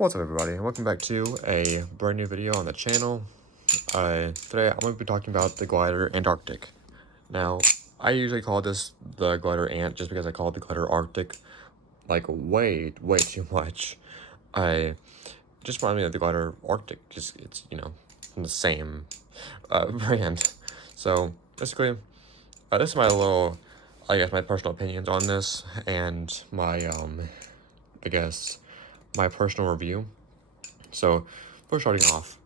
What's up, everybody, and welcome back to a brand new video on the channel. Today I'm going to be talking about the glider Antarctic. Now, I usually call this the glider Ant just because I call it the glider Arctic like way too much. I just remind me of the glider Arctic, just it's from the same brand. So basically, this is my little, my personal opinions on this and my my personal review. So, first starting off,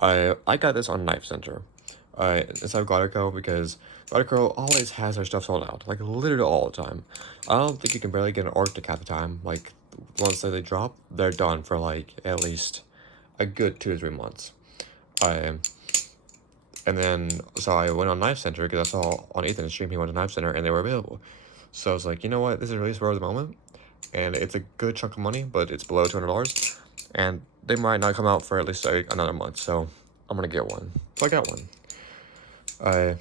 I got this on Knife Center. Instead of Glidrco because Glidrco always has their stuff sold out, like literally all the time. I don't think you can barely get an Arctic half the time. Like, once they drop, they're done for like at least a good 2 to 3 months. And then, so I went on Knife Center because I saw on Ethan's stream he went to Knife Center and they were available. So I was like, you know what, this is really spur of the moment, and it's a good chunk of money, but it's below $200. And they might not come out for at least another month, so I'm gonna get one. So I got one.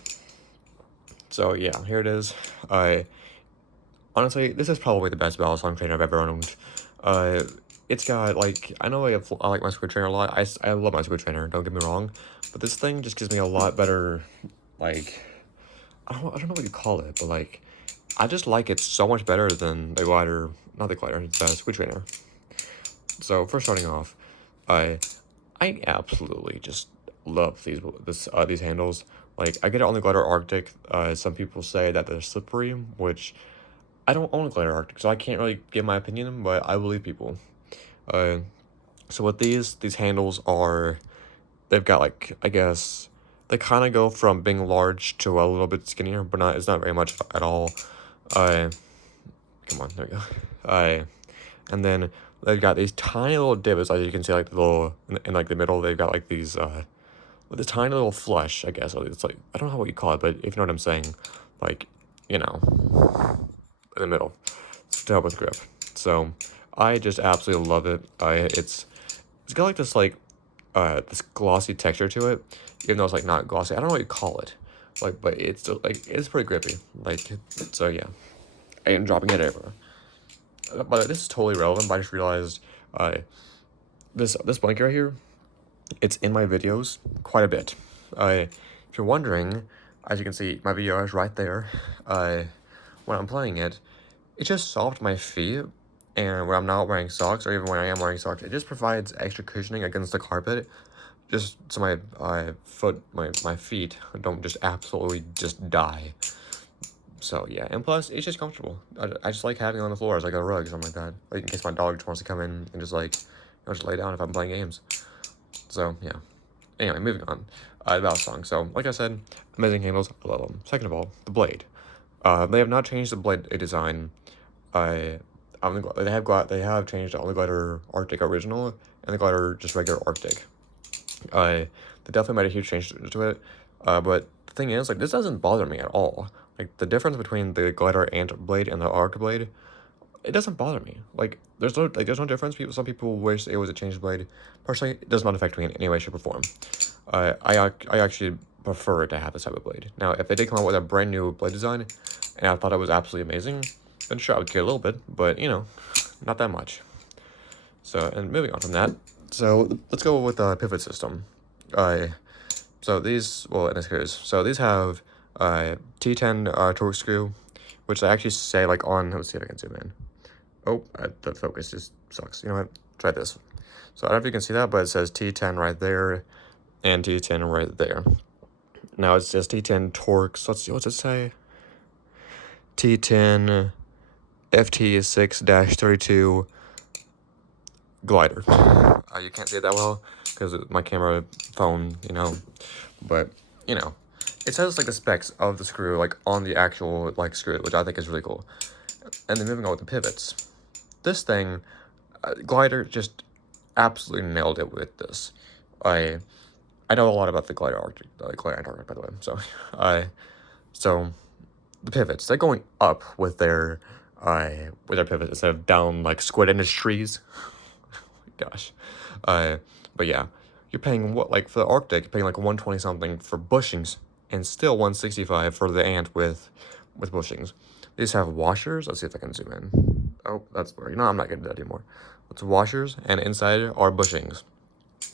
So yeah, here it is. Honestly, this is probably the best Balisong trainer I've ever owned. It's got, like, I know I like my squid trainer a lot. I love my squid trainer, don't get me wrong, but this thing just gives me a lot better, like, I don't know what you call it, but like, I just like it so much better than the glider, not the glider, the squid trainer. So first starting off, I absolutely just love these handles. Like, I get it on the glider Arctic. Some people say that they're slippery, which I don't own a glider Arctic, so I can't really give my opinion, but I believe people. So what these handles are, they've got, like, I guess they kind of go from being large to a little bit skinnier, but it's not very much at all. Come on, there we go. And then they've got these tiny little divots, as you can see, like the little in like the middle. They've got like these with this tiny little flush, I guess. It's like, I don't know what you call it, but if you know what I'm saying, like, in the middle to help with grip. So I just absolutely love it. It's got like this glossy texture to it, even though it's like not glossy. I don't know what you call it, like, but it's still, like, it's pretty grippy. Like, so yeah, I am dropping it everywhere. But this is totally relevant, but I just realized this blanket right here, it's in my videos quite a bit. If you're wondering, as you can see, my video is right there. When I'm playing it, it just soft my feet, and when I'm not wearing socks, or even when I am wearing socks, it just provides extra cushioning against the carpet, just so my feet don't just absolutely just die. So yeah, and plus it's just comfortable. I just like having it on the floor as like a rug or something like that, like in case my dog just wants to come in and just like, just lay down if I'm playing games. So yeah. Anyway, moving on. The Balisong. So like I said, amazing handles. I love them. Second of all, the blade. They have not changed the blade design. They have changed the only glider Arctic original and the glider just regular Arctic. They definitely made a huge change to it. But the thing is, like, this doesn't bother me at all. Like, the difference between the glider Ant blade and the Arc blade, it doesn't bother me. Like, there's no difference. Some people wish it was a changed blade. Personally, it does not affect me in any way, shape, or form. I actually prefer it to have this type of blade. Now, if they did come out with a brand new blade design, and I thought it was absolutely amazing, then sure, I would care a little bit, but, not that much. So, and moving on from that, so let's go with the pivot system. So these, well, in this case, so these have T10 torque screw, which they actually say, like, on, let's see if I can zoom in. Oh, the focus just sucks. You know what? Try this. So I don't know if you can see that, but it says T10 right there and T10 right there. Now it's just T10 torques. Let's see, what's it say? T10 FT6-32 glider. You can't see it that well because my camera phone, but it says like the specs of the screw like on the actual like screw, which I think is really cool. And then moving on with the pivots, this thing, glider just absolutely nailed it with this. I know a lot about the glider Arctic, Antarctic, by the way. So the pivots, they're going up with their pivots instead of down like Squid Industries. Gosh. But yeah, you're paying what, like, for the Arctic, you're paying like 120 something for bushings and still 165 for the Ant with bushings. These have washers. Let's see if I can zoom in. Oh, that's blurry. No, I'm not gonna do that anymore. It's washers, and inside are bushings.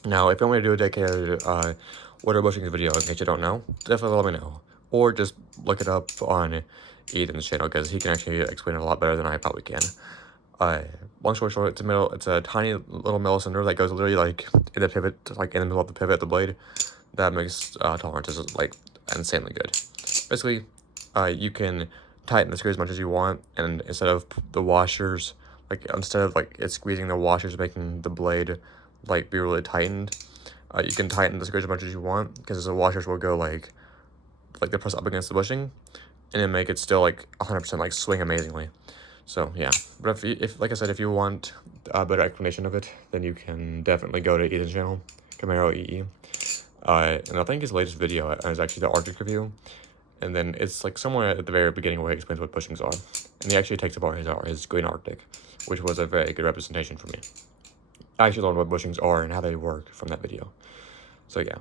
Now, if you want me to do a dedicated what are bushings video, in case you don't know, definitely let me know. Or just look it up on Ethan's channel, because he can actually explain it a lot better than I probably can. Long story short, it's a tiny little metal cylinder that goes literally like in the pivot, like in the middle of the pivot of the blade. That makes tolerances like insanely good. Basically, you can tighten the screw as much as you want, and instead of the washers, instead of it squeezing the washers, making the blade like be really tightened, you can tighten the screws as much as you want, because the washers will go like they press up against the bushing, and then make it still like 100% like swing amazingly. So yeah, but if like I said, if you want a better explanation of it, then you can definitely go to Ethan's channel, Camaro EE. And I think his latest video is actually the Arctic review, and then it's like somewhere at the very beginning where he explains what bushings are, and he actually takes apart his green Arctic, which was a very good representation for me. I actually learned what bushings are and how they work from that video. So yeah.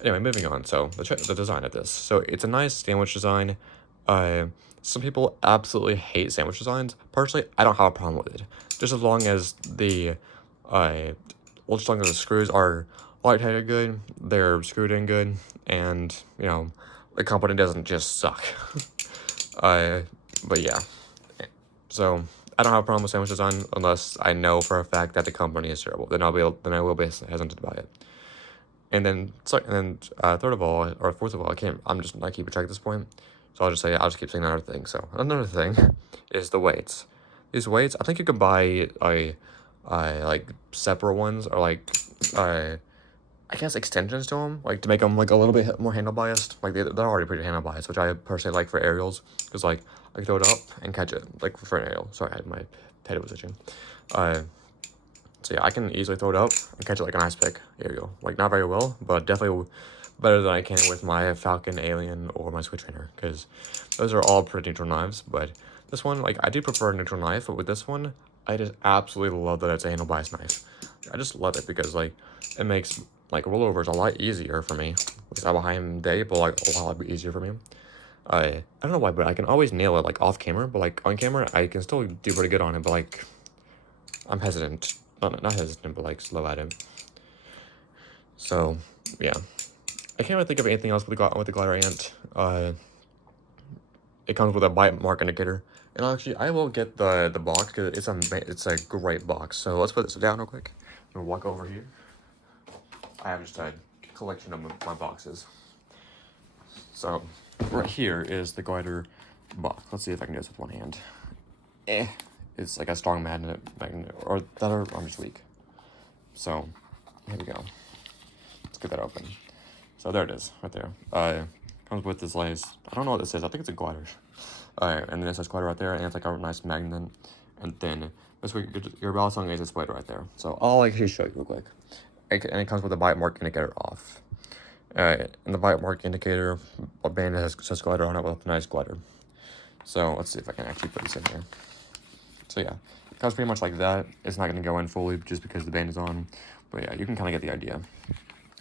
Anyway, moving on. So the design of this. So it's a nice sandwich design. Some people absolutely hate sandwich designs. Personally, I don't have a problem with it. Just as long as the screws are light-headed good, they're screwed in good, and you know, the company doesn't just suck. But yeah. So I don't have a problem with sandwich design unless I know for a fact that the company is terrible. Then I will be hesitant about it. And then third of all, or fourth of all, I'm just not keeping track at this point. So I'll just keep saying another thing. So another thing is the weights. These weights, I think you can buy like separate ones, or like I guess extensions to them, like to make them like a little bit more handle biased. Like they're already pretty handle biased, which I personally like for aerials, because like I can throw it up and catch it, like for an aerial. Sorry, my head was itching. So yeah, I can easily throw it up and catch it like an ice pick aerial. Like not very well, but definitely better than I can with my Falcon Alien or my Squid Trainer, because those are all pretty neutral knives. But this one, like I do prefer a neutral knife, but with this one, I just absolutely love that it's a handle bias knife. I just love it because like it makes like rollovers a lot easier for me. Because I'm behind day, but like a lot easier for me. I don't know why, but I can always nail it like off camera, but like on camera, I can still do pretty good on it. But like I'm hesitant. Not hesitant, but like slow at it. So yeah, I can't really think of anything else with the glider ant. It comes with a bite mark indicator, and actually I will get the box, because it's a great box. So let's put this down real quick. I'm gonna walk over here. I have just a collection of my boxes. So right here is the glider box. Let's see if I can do this with one hand. It's like a strong magnet, or that I'm just weak. So here we go. Let's get that open. So there it is, right there. Comes with this lace. I don't know what this is. I think it's a glider. And then it says glider right there, and it's like a nice magnet. And then basically your Balisong is displayed right there. So I'll actually show you real quick. And it comes with a bite mark indicator off. And the bite mark indicator band says glider on it with a nice glider. So let's see if I can actually put this in here. So yeah, it comes pretty much like that. It's not going to go in fully just because the band is on. But yeah, you can kind of get the idea.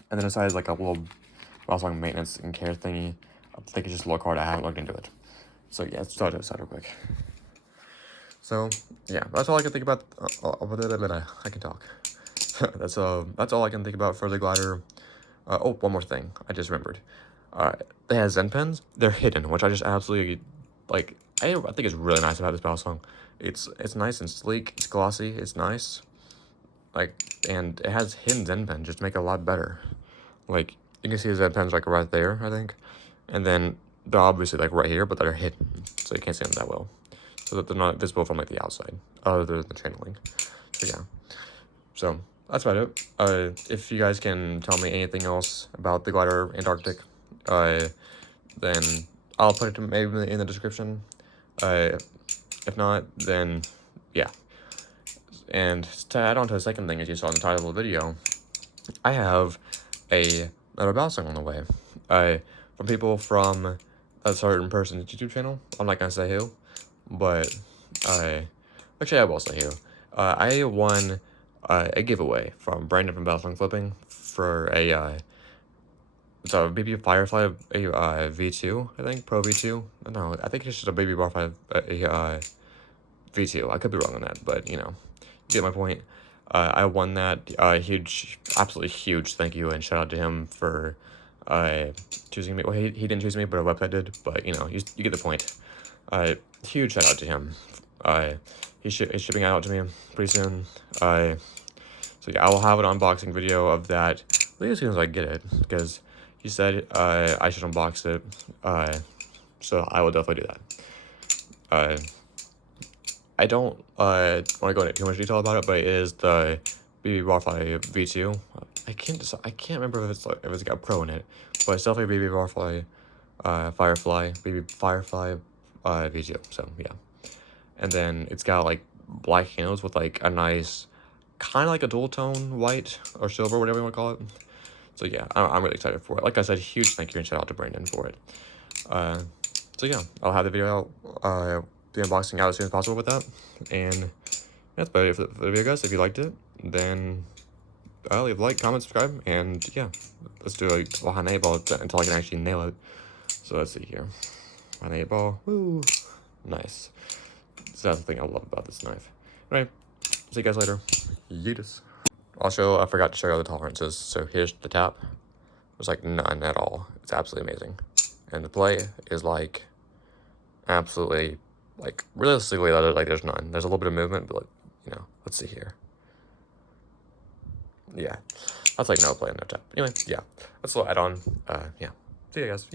And then inside is like a little Balisong maintenance and care thingy. I think it's just a little card. I haven't looked into it. So yeah, let's start this out real quick. So yeah, that's all I can think about. I can talk. That's all I can think about for the glider. Oh, one more thing. I just remembered. They have Zen pens. They're hidden, which I just absolutely like. I think it's really nice about this Balisong. It's nice and sleek. It's glossy. It's nice. Like, and it has hidden Zen pens, just to make it a lot better. Like, you can see the Zen pens like right there, I think, and then they're obviously like right here, but they're hidden, so you can't see them that well. So that they're not visible from like the outside, other than the chain link. So yeah. So that's about it. If you guys can tell me anything else about the glider Antarctic, then I'll put it maybe in the description. If not, then yeah. And to add on to the second thing, as you saw in the title of the video, I have another Balisong on the way. From people from a certain person's YouTube channel. I'm not gonna say who, but actually I will say who. I won a giveaway from Brandon from Balisong Flipping for it's a BB Firefly V2, I think, Pro V2. No, I think it's just a BB Bar 5 V2. I could be wrong on that, but you know, get my point. I won that. Huge, absolutely huge thank you and shout out to him for choosing me. Well, he didn't choose me, but a website did. But you know, you get the point. Huge shout out to him. He's shipping out to me pretty soon. So yeah, I will have an unboxing video of that as soon as I get it, because he said I should unbox it. So I will definitely do that. I don't want to go into too much detail about it, but it is the BB Barfly V2. I can't remember if it's got Pro in it, but it's definitely BB Barfly BB Firefly V2. So yeah, and then it's got like black handles with like a nice kind of like a dual tone white or silver, whatever you want to call it. So yeah, I'm really excited for it. Like I said, huge thank you and shout out to Brandon for it. So yeah, I'll have the video out, the unboxing out as soon as possible with that. And that's about it for the video, guys. If you liked it, then leave a like, comment, subscribe, and yeah, let's do a behind 8-ball until I can actually nail it. So let's see here. Behind 8-ball, woo, nice. So that's the thing I love about this knife. Anyway, see you guys later. Yeetus. Also, I forgot to show you the tolerances. So here's the tap. There's like none at all. It's absolutely amazing. And the play is like absolutely, like realistically, like there's none. There's a little bit of movement, but you know, let's see here. Yeah, that's like no play and no tap. Anyway, yeah, let's add on. Yeah, see you guys.